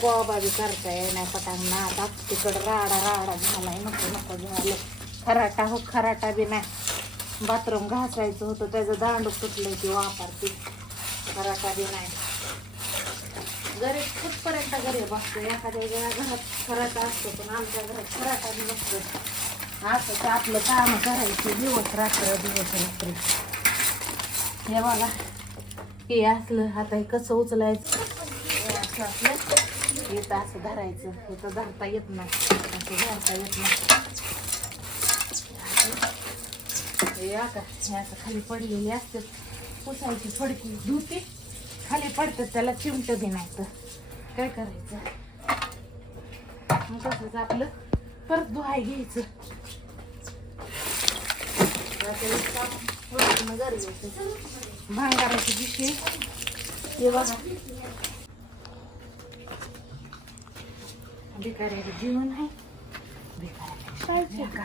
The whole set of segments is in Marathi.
कोबा बी करताय नाही पटांना आता तिकडं राडा राडा झालाय नको नको झालं. खराटा हो खराटा बी नाही. बाथरूम घासायचं होतं त्याचं दांडू तुटलंय ती वापरते. खराटा बी नाही. घरी कुठपर्यंत घरी बसतो. एखाद्या घरात खराटा असतो पण आमच्या घरात खराटा बी नसतो. असं तर आपलं काम करायचं दिवस रात्र दिवस रात्र. हे बघा हे असलं आता हे कसं उचलायचं. हे असं असलं इथं असं धरायचं. इथं धरता येत नाही. असं धरता येत नाही. हे आता हे असं खाली पडलेली असते. पुसायची फडकी धुती खाली पडतात त्याला चिमट बी नाही तर काय करायचं. मग तसंच आपलं परत धुवाय घ्यायचं. भांगाराची पिशवी हे बघा भिकाऱ्याचं जीवन आहे. भिकाऱ्याचं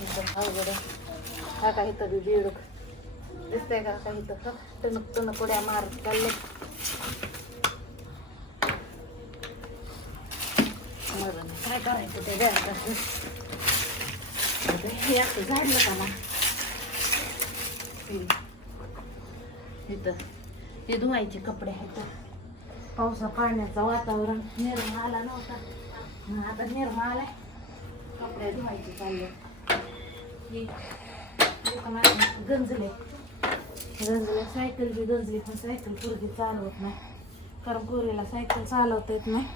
एकदम अवघड आहे. हा का इथं बी बेडूक दिसतंय का इथं टणक टणक उड्या मारत चालले. काय करायचं ते द्यायचं हे असं झाडलं का ना इथं हे धुवायचे कपडे आहेत. पावसा पाण्याचं वातावरण निर्मा आला नव्हता आता निर्मा आलाय. कपडे धुवायचे चालले. गंजले गंजले सायकल बी गंजली पण सायकल पोरगी चालवत नाही कारण पोरीला सायकल चालवता येत नाही.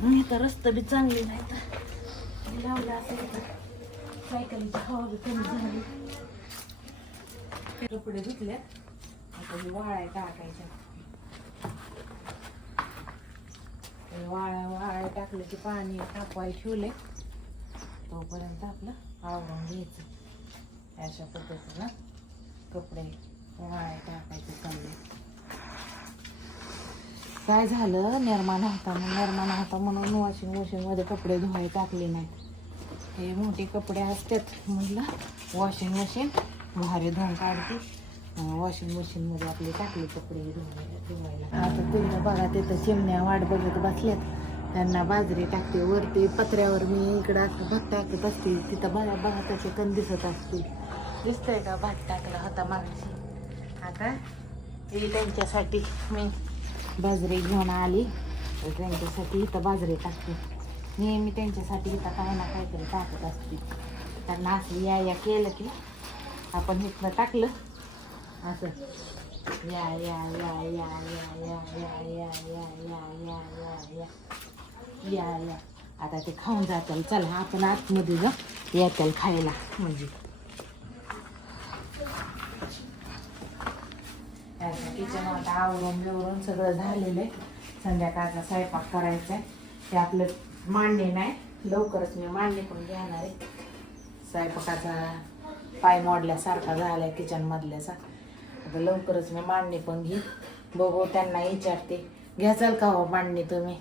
मी तर रस्ता बी चांगली नाही तर लावलं असेल तर सायकलीची हवा बी कमी झाली. कपडे धुतले आता वाळ्या टाकायच्या. वाळ्या टाकले की पाणी तापवाय ठेवले तोपर्यंत आपलं आवरून घ्यायचं. अशा पद्धतीनं कपडे वाळ्या टाकायचे चालले. काय झालं निर्माण होता म्हणून वॉशिंग मशीनमध्ये कपडे धुवायला टाकले नाही. हे मोठे कपडे असतात म्हटलं वॉशिंग मशीन भारी धुवून काढते. वॉशिंग मशीनमध्ये आपले टाकले कपडे धुवायला. आता तुम्ही बघा तिथं चिमण्या वाट बघत बसल्यात. त्यांना बाजरी टाकते वरती पत्र्यावर. मी इकडं असं भात टाकत असते तिथं भाताचे कण दिसत असतील. दिसतंय का भात टाकला होता माणशी. आता हे त्यांच्यासाठी मी बाजरी घेऊन आली तर त्यांच्यासाठी इथं बाजरी टाकते. नेहमी त्यांच्यासाठी इथं काय ना काहीतरी टाकत असते. त्यांना असं या केलं की आपण इथनं टाकलं असं या या या या या या या या या या या या या या आता ते खाऊन जातील. चला आपण आतमध्ये जाऊ येतील खायला. म्हणजे किचन आता आवरून बिवरून सगळं झालेलं आहे. संध्याकाळचा स्वयंपाक करायचा आहे. ते आपलं मांडणी नाही लवकरच मी मांडणी पण घेणार आहे. स्वयंपाकाचा पाय मोडल्यासारखा झाला आहे किचन मधल्याचा. आता लवकरच मी मांडणी पण घे बघू. त्यांना विचारते घ्याचाल का हो मांडणी तुम्ही.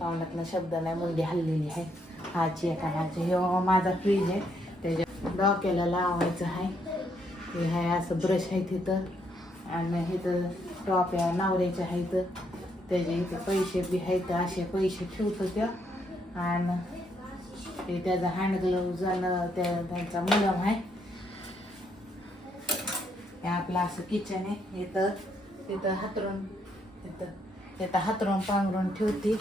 तोंडातनं शब्द नाही मुंडी हल्लेली आहे. हाची एका माझी हे माझा फ्रीज आहे त्याच्या डोक्याला लावायचं आहे. हे आहे असं ब्रश आहे तिथं आणि इथं टॉप्या नवऱ्याच्या आहेत. त्याचे इथं पैसे बी आहेत असे पैसे ठेवतो त्या. आणि ते त्याचा हँड ग्लोव्ज आणि त्यांचा मुलम आहे. हे आपलं असं किचन आहे. तिथं हातरून पांघरून ठेवते.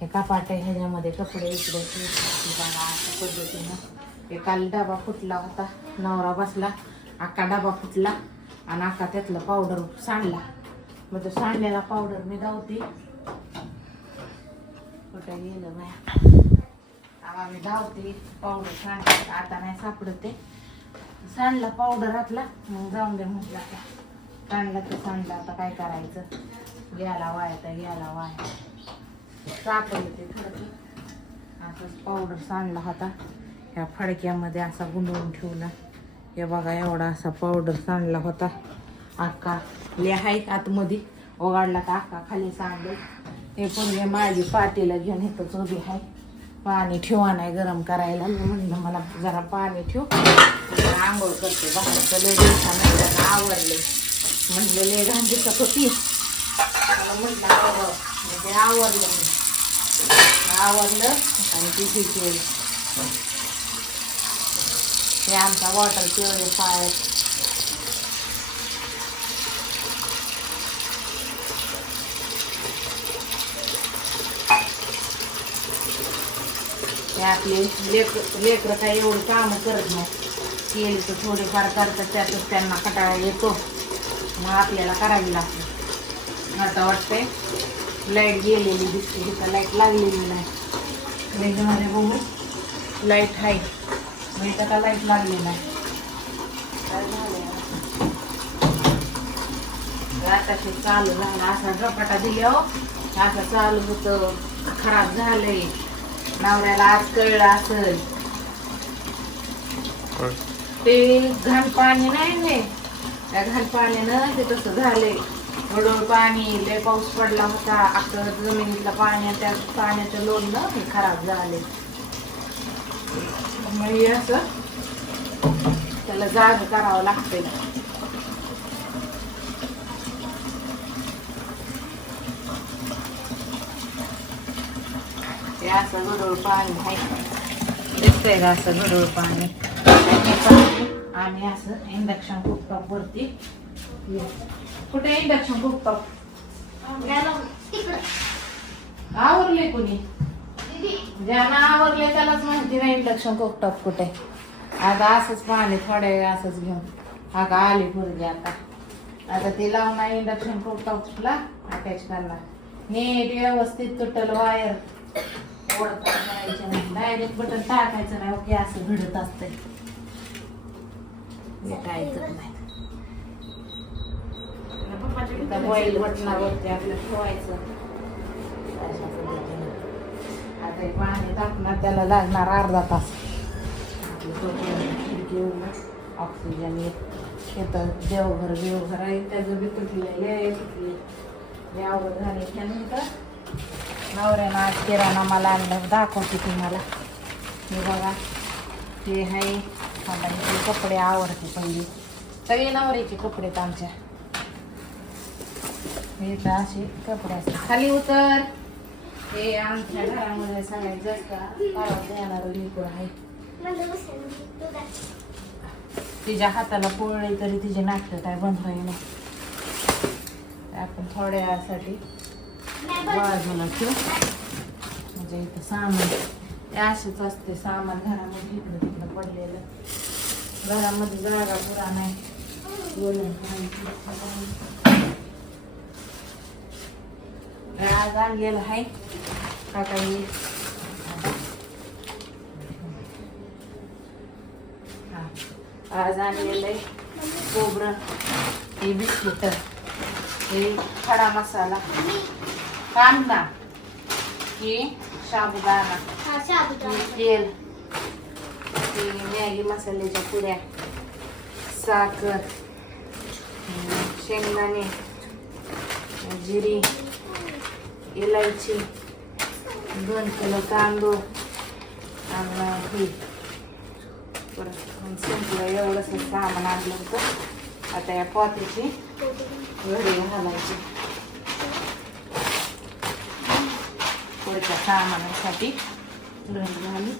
हे कपाट आहे ह्याच्यामध्ये कपडे इकडे अशा पद्धतीनं. हे काल डबा फुटला होता नवरा बसला अख्खा डबा फुटला आणि अख्खा त्यातलं पावडर सांडला. मग तो सांडलेला पावडर मी धावते कुठं गेलं बाया. मी धावते पावडर सांडते आता नाही सापडते. सांडला पावडर आपला मग जाऊन दे म्हटलं. सांडला तर सांडला आता काय करायचं. गेला वाया तर गेला वाया. सापडलं ते थोडं असंच पावडर सांडला होता. ह्या फडक्यामध्ये असा गुंडवून ठेवला. हे बघा एवढा असा पावडर सांडला होता. अख्खा लिहाय आतमध्ये ओघाडला का अख्खा खाली सांडलं. हे पण माझी पाटीला घेऊन इथंच उभी आहे. पाणी ठेवा नाही गरम करायला. मी म्हणलं मला जरा पाणी ठेव आंघोळ करते. बाहेरचं लय दिवसानंतर आवरले. म्हटलं लय घाण दिसत होती, मला म्हटलं म्हणजे आवडलं आणि ती केलं. हे आमचा वॉटर प्युरिफायर. हे आपले लेकरं काही एवढं कामं करत नाही, केली तर थोडेफार करतात, त्यातच त्यांना कंटाळा येतो, मग आपल्याला करावी लागते. आता वाटतंय लाईट गेलेली दिसते, तिथं लाईट लागलेली नाही. वेगळ्यामध्ये बघू लाईट आहे, मग इथं का लाईट लागली नाही. काय झालं आता ते चालू झालं, असा झपाटा दिल्यावर असं चालू होतं, खराब झालंय. नवऱ्याला आज कळलं असेल ते घाण पाणी नाही ने, त्या घाण पाण्यानं ते तसं झालंय. गडोळ पाणी, लय पाऊस पडला होता, अख्खं जमिनीतलं पाणी, त्या पाण्याचं लोणनं हे खराब झाले. म्हणजे असं त्याला जाग करावं लागतंय. हे असं गडोळ पाणी आहे, दिसतंय का असं गडोळ पाणी. आम्ही असं इंडक्शन कुकटॉप वरती, कुठे इंडक्शन कुकटॉप आवरले कोणी, ज्यांना आवरले त्यालाच माहिती नाही इंडक्शन कुकटॉप कुठे. आता असंच पाणी थोड्या वेळ असंच घेऊन हा का आली पोरगी. आता ती लावणार इंडक्शन कुकटॉपला अटॅच करणार, नीट व्यवस्थित तुटल वायर ओढता करायचं नाही, डायरेक्ट बटन टाकायचं नाही. ओके असं घडत असतंय, काय ऐकत नाही. बॉईल बटनावरती आपलं ठेवायचं. आता हे पाणी टाकणार, त्याला लागणार अर्धा तास. खिडकी ऑक्सिजन येतं, देवघर आहे त्याचं बी तुटलेलं तुटले अवघड झाले. त्यानंतर नवऱ्यानं आज किराणा मला आणलं, दाखवते तुम्हाला. हे बघा ते आहे, मला हे कपडे आवडते पहिली, सगळे नवऱ्याचे कपडे आहेत आमच्या. हे तर असे कपडे असतात. खाली उतर. हे आमच्या घरामध्ये सगळ्यात जास्त आवाज देणारं लिकूड आहे. तिच्या हाताला पोळली तरी तिचे नाटकं काय बंद होईना. आपण थोड्या वेळासाठी बाजूला ठेवू, म्हणजे इथं सामान ते असेच असते. सामान घरामध्ये इकडं तिकडं पडलेलं, घरामध्ये जागा पुरा नाही. आज आणलेलं आहे का काही, आज आणलेलं आहे खोबरं, हे बिस्किट, हे खडा मसाला, कांदा, हे साबुदाणा, तेल, हे मॅगी मसाल्याच्या पुड्या, साखर, शेंगदाणे, जिरी, इलायची, 2 किलो तांदूळ आणि हे परत संपलं. एवढंच सामान आणलं होतं. आता या पोत्याची घडी घालायची पुढच्या सामानासाठी. घडी घालून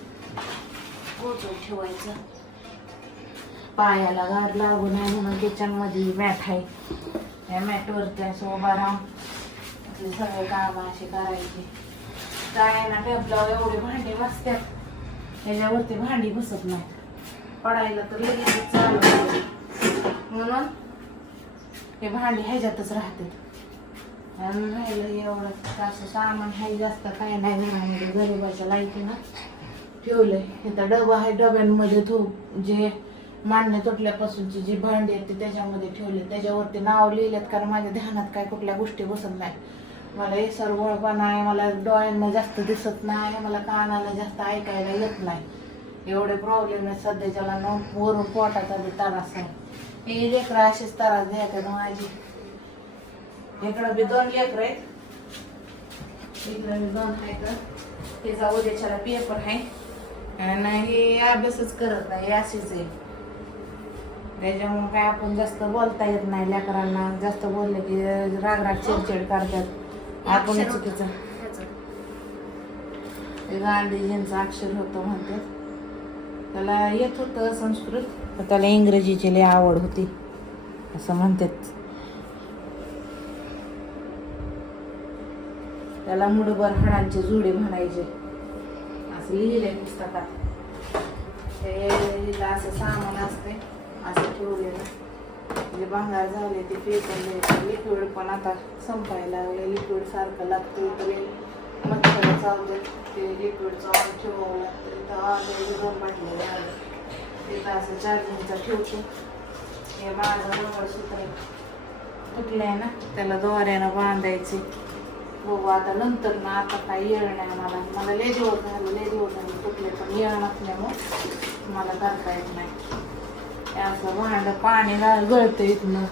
पोतं ठेवायचं. पायाला गार लागू नाही म्हणून किचनमध्ये मॅट आहे, त्या मॅटवरती असं उभा राहून सगळे काम असे करायचे. काय ना टेबलावर एवढे भांडी बसतात, त्याच्यावरती भांडी बसत नाही, पडायला तर लगेच चालू म्हणून हे भांडी ह्याच्यातच राहते. आणि राहिलं एवढं असं सामान आहे, जास्त काय नाही घरामध्ये. गरीबाच्या लाईटीनं ठेवलंय. इथं डबा आहे, डब्यांमध्ये जे मांडणे तुटल्यापासूनची जी भांडी आहेत ती त्याच्यामध्ये ठेवले. त्याच्यावरती नाव लिहिलेत, कारण माझ्या ध्यानात काय कुठल्या गोष्टी बसत नाही. मला हे सरवळपणा आहे, मला डोळ्यांना जास्त दिसत नाही, मला कानाला जास्त ऐकायला येत नाही. एवढे प्रॉब्लेम आहेत सध्याच्याला. वरून पोटाचा बी त्रास आहे. हे लेकरं असेच त्रास द्यायचं माझी. इकडं बी 2 लेकरं आहेत, इकडं बी 2 आहेत. त्याचा उद्याच्याला पेपर आहे आणि हे अभ्यासच करत नाही, असेच आहे. त्याच्यामुळे काय आपण जास्त बोलता येत नाही लेकरांना. जास्त बोलले की राग चिडचिड करतात. आपण चुकीचं ते गांधीजींचं अक्षर होतं म्हणते. त्याला येत होतं संस्कृत, तर त्याला इंग्रजीची लई आवड होती असं म्हणतात. त्याला मुठभर हाडांचे जुडे म्हणायचे असं लिहिलंय पुस्तकात. ते असं सामान असते असं ठेवलेलं, जे भांगार झाले ते पेपरले. लिक्विड पण आता संपायला लागले. लिक्विड सारखं लागतं तरी मच्छर चावले. ते लिक्विडचं ऑन ठेवावं लागतं. इथं 2 बाटल्या झालं. तिथं असं चार्जिंगचा ठेवतो. हे माझं मंगळसूत्र तुटलंय ना, त्याला दोऱ्यानं बांधायचे. बघू आता नंतर ना, आता काय येळ नाही मला लय दिवस झाले तुटले, पण येळ नसल्यामुळं मला करता येत नाही. असं भांड पाणी गळतं इथनं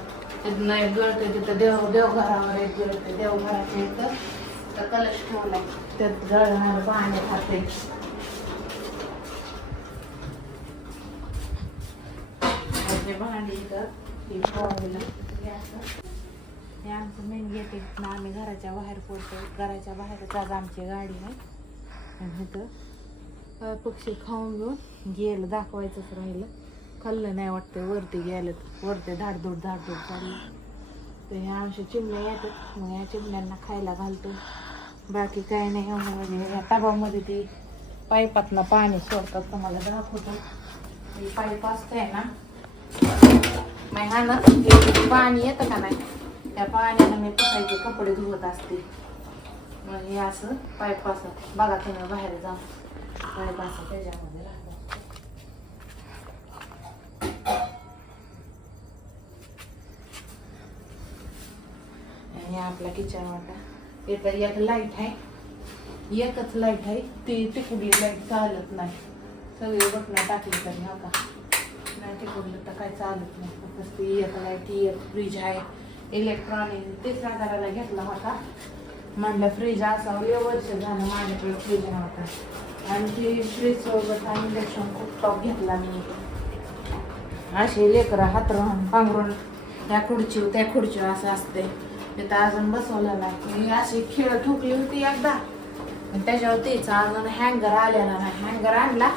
गळतं. तिथं देवघरावर एक गळतं. देवघराच्या इथं तर कलश ठेवलाय, त्यात गळणारं पाणी खाते. भांडी इथं हे आमचं मेन गेट आहे ना. आम्ही घराच्या बाहेर पडतो. घराच्या बाहेरच आज आमची गाडी नाही. आणि इथं पक्षी खाऊन घेऊन गेलं, दाखवायचंच राहिलं. खाल्लं नाही वाटतं. वरती गेलं, वरती धाडधूड चाललं. तर ह्या आमच्या चिमण्या येतात, मग ह्या चिमण्यांना खायला घालतो. बाकी काय नाही. म्हणजे ह्या टबामध्ये ती पाईपातनं पाणी सोडतात, तुम्हाला दाखवतो. ते पाईप असतंय ना, मग हा ना ते पाणी येतं का नाही, त्या पाण्यानं मी पुसायचे कपडे धुवत असते. मग हे असं पाईप असं बघा तुम्ही बाहेर जाऊन पाईप असं त्याच्यामध्ये राहतं. आणि आपला किचन वाटा. इथं एक लाईट आहे, एकच लाईट आहे. ती टिकुडी लाईट चालत नाही. सगळी बटणं टाकली तरी हो का नाही टिकुडलं तर काय चालत नाही. फक्त ती एक लाईट, एक फ्रीज आहे इलेक्ट्रॉनिक. 3ऱ्या घराला घेतला होता. म्हणलं फ्रीज असावं. 1 वर्ष झालं माझ्याकडे फ्रीज नव्हता. आणि ती फ्रीज सोबत इंडक्शन कुकटॉप घेतला मी. असे लेकरं हातरून पांघरून त्या खुर्ची असं असते. तिथं अजून बसवलं नाही. मी अशी खेळ ठोकली होती एकदा, आणि त्याच्यावर तिचा अजून हँगर आलेला नाही. हँगर आणला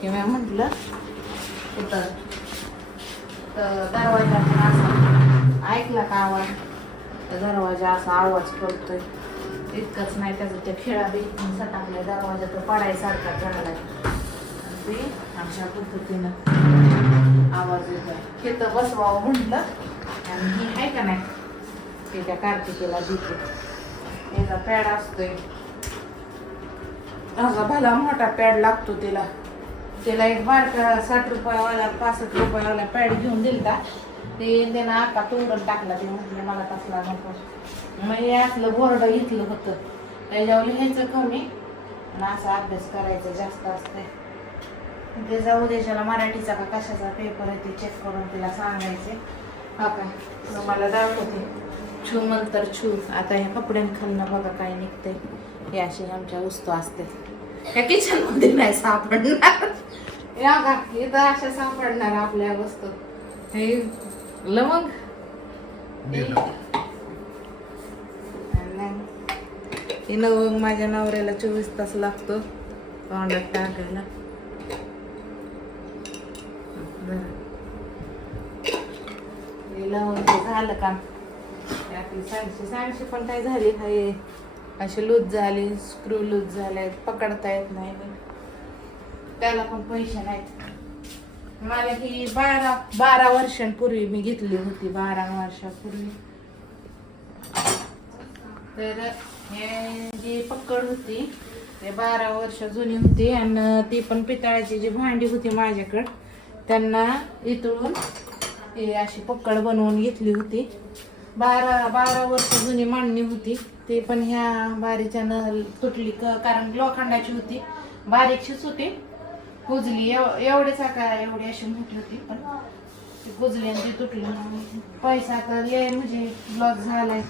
की मी म्हटलं तिथं दरवाजा असा ऐकला का आवाज, तर दरवाजा असा आवाज करतोय. इतकंच नाही, त्याचं ते खेळा बी सटाकल्या दरवाजा तो पडायसारखा झालाय. ते अशा पद्धतीनं आवाज येतोय. तिथं बसवावं म्हटलं. आणि ही आहे का नाही ते त्या कार्तिकेला देते. याचा पॅड असतोय असा भला मोठा पॅड लागतो तिला. एक बारका 60 रुपयावाला 65 रुपयावाला पॅड घेऊन दिलता. ते त्यानं आका तोडून टाकला. ते म्हटले मला तसला नको. मग हे असलं बोर्ड घेतलं होतं, त्याच्यावर लिहायचं कमी आणि असा अभ्यास करायचा जास्त असतंय. ते जाऊ देशाला मराठीचा का कशाचा पेपर आहे ते चेक करून तिला सांगायचे. हा काय मला दाखवते. छू नंतर छू. आता ह्या कपड्यांखालनं बघा काय निघते. हे असे आमच्या वस्तू असते. ह्या किचनमध्ये नाही सापडणार. या का इथं अशा सापडणार आपल्या वस्तू. हे लवंग हे लवंग माझ्या नवऱ्याला 24 तास लागतो तोंडात टाकायला. लवंग झालं का आपली सांडशी पण काय झाली आहे. अशी लूज झाली, स्क्रू लूज झाले, पकडता येत नाही. त्याला पण पैसे नाहीत. मला ही 12 वर्षांपूर्वी मी घेतली होती. 12 वर्षापूर्वी. तर हे जी पकड होती ते 12 वर्ष जुनी होती. आणि ती पण पितळाची जी भांडी होती माझ्याकडं, त्यांना इथून हे अशी पकड बनवून घेतली होती. 12 वर्ष जुनी मांडणी होती. ते पण ह्या बारीच्यानं तुटली कारण लोखंडाची होती. बारीकशीच होती. कुजली एवढीच काय एवढी अशी मोठी होती, पण ती कुजली आणि ती तुटली. पैसा तर म्हणजे लॉस झालाय.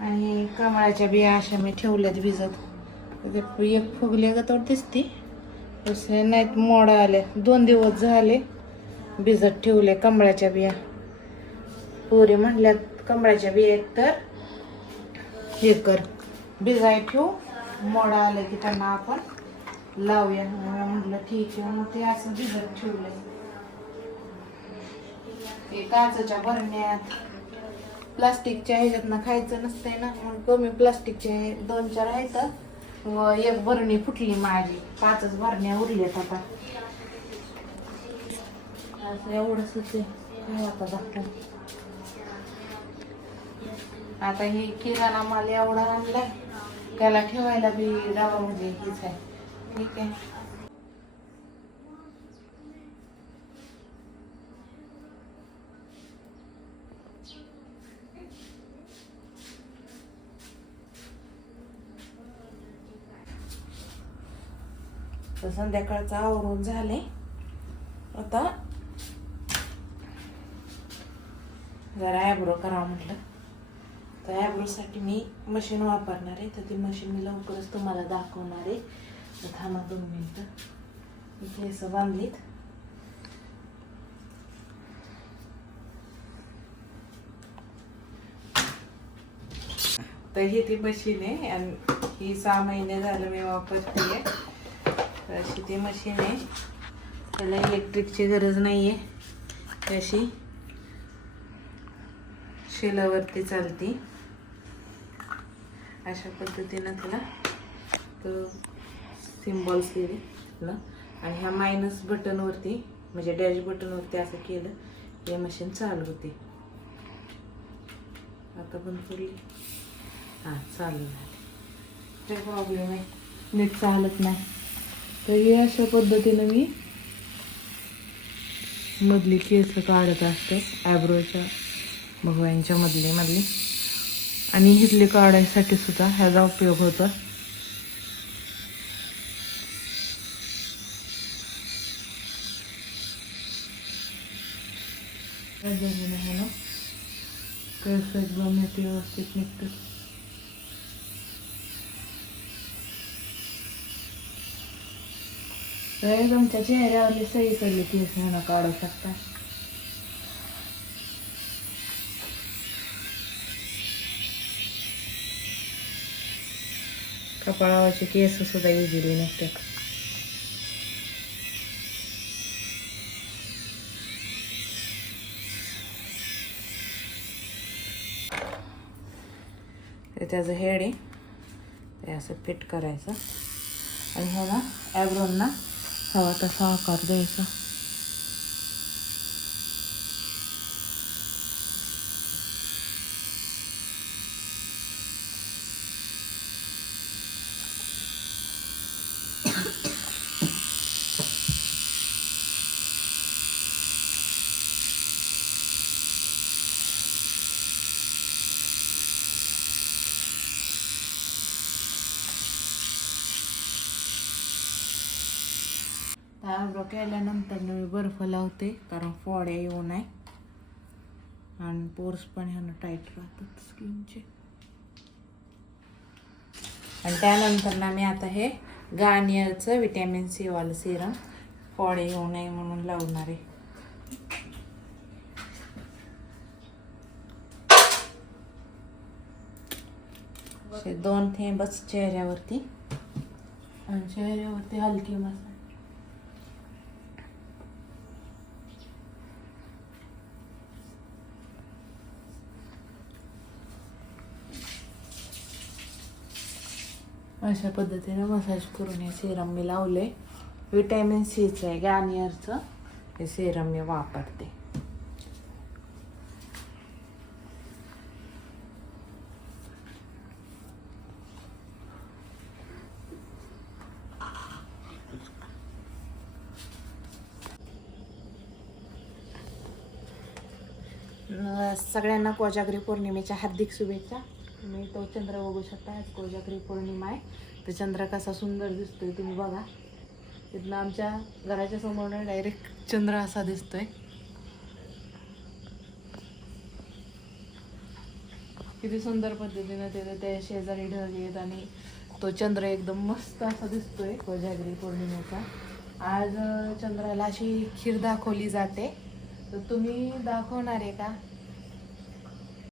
आणि कमळाच्या बिया अशा मी ठेवल्यात भिजत. एक फुगल्या का तर दिसते. दुसरे नाहीत मोड आले. 2 दिवस झाले भिजत ठेवले कमळाच्या बिया. पोरी म्हणल्यात कमळाच्या बिया आहेत तर हे कर, भिजाय ठेवू, मोडा आलं की त्यांना आपण लावूया. म्हटलं ठीक आहे. मग ते असं भिजत ठेवलंय. ते काचेच्या बरण्यात, प्लास्टिकच्या ह्याच्यातनं खायचं नसतंय ना, मग कमी प्लास्टिकचे 2-4 आहेत व एक बरणी फुटली माझी. 5च बरण्या उरल्यात आता. असं एवढंच ते आता दाखव. आता हे किराणा माल एवढा आणलाय, त्याला ठेवायला बी डबा म्हणजे हेच आहे. ठीक आहे. तर संध्याकाळचं आवरून झाले. आता जरा ॲब्रो करावं म्हटलं. तर ॲब्रोसाठी मी मशीन वापरणार आहे. तर ती मशीन मी लवकरच तुम्हाला दाखवणार आहे. तर थांबा 2 मिनिटं. इथे असं बांधलीत. तर ही ती मशीन आहे आणि ही 6 महिने झालं मी वापरते. तर अशी ती मशीन आहे. त्याला इलेक्ट्रिकची गरज नाही आहे. अशी शिलावरती चालती. अशा पद्धतीनं त्याला तर सिम्बॉल्स दिले ना, आणि ह्या मायनस बटनवरती म्हणजे डॅश बटनवरती असं केलं हे मशीन चालू होते. आता बंद केली. हां, चालू झाली. काही प्रॉब्लेम आहे, नीट चालत नाही. तर हे अशा पद्धतीनं मी मधली केस काढत असते ॲब्रोच्या भगवांच्या मधली आणि हिथली काढायसाठी सुद्धा ह्याचा उपयोग होतो. केस एकदम व्यवस्थित निघतं. तर तुमच्या चेहऱ्यावरली सगळीकडली केस ह्यानं काढू शकता. कपाळावरचे केस सुद्धा इझिली निघतात. ते त्याचं हेड आहे, ते असं फिट करायचं आणि ह्याला ॲब्रोंना हवा तसा आकार द्यायचा. ॲब्रो केल्यानंतर मी बर्फ लावते, कारण फोड्या येऊ नये आणि पोर्स पण ह्यानं टाईट राहतात स्किनचे. आणि त्यानंतर ना मी आता हे गार्नियरचं व्हिटॅमिन सी वालं सिरम फोडे येऊ नये म्हणून लावणार आहे. असे 2 थेंबच चेहऱ्यावरती आणि चेहऱ्यावरती हलकी मसाज. अशा पद्धतीने मसाज करून हे सिरम मी लावले. व्हिटॅमिन सीचं आहे, गार्नियरचं हे सिरम मी वापरते. सगळ्यांना कोजागरी पौर्णिमेच्या हार्दिक शुभेच्छा. तुम्ही तो चंद्र बघू शकता. आज कोजागरी पौर्णिमा आहे. तर चंद्र कसा सुंदर दिसतोय तुम्ही बघा. तिथनं आमच्या घराच्या समोर डायरेक्ट चंद्र असा दिसतोय. किती सुंदर पद्धतीनं ते शेजारी ढग आहेत आणि तो चंद्र एकदम मस्त असा दिसतोय कोजागरी पौर्णिमेचा. आज चंद्राला अशी खीर दाखवली जाते. तर तुम्ही दाखवणार आहे का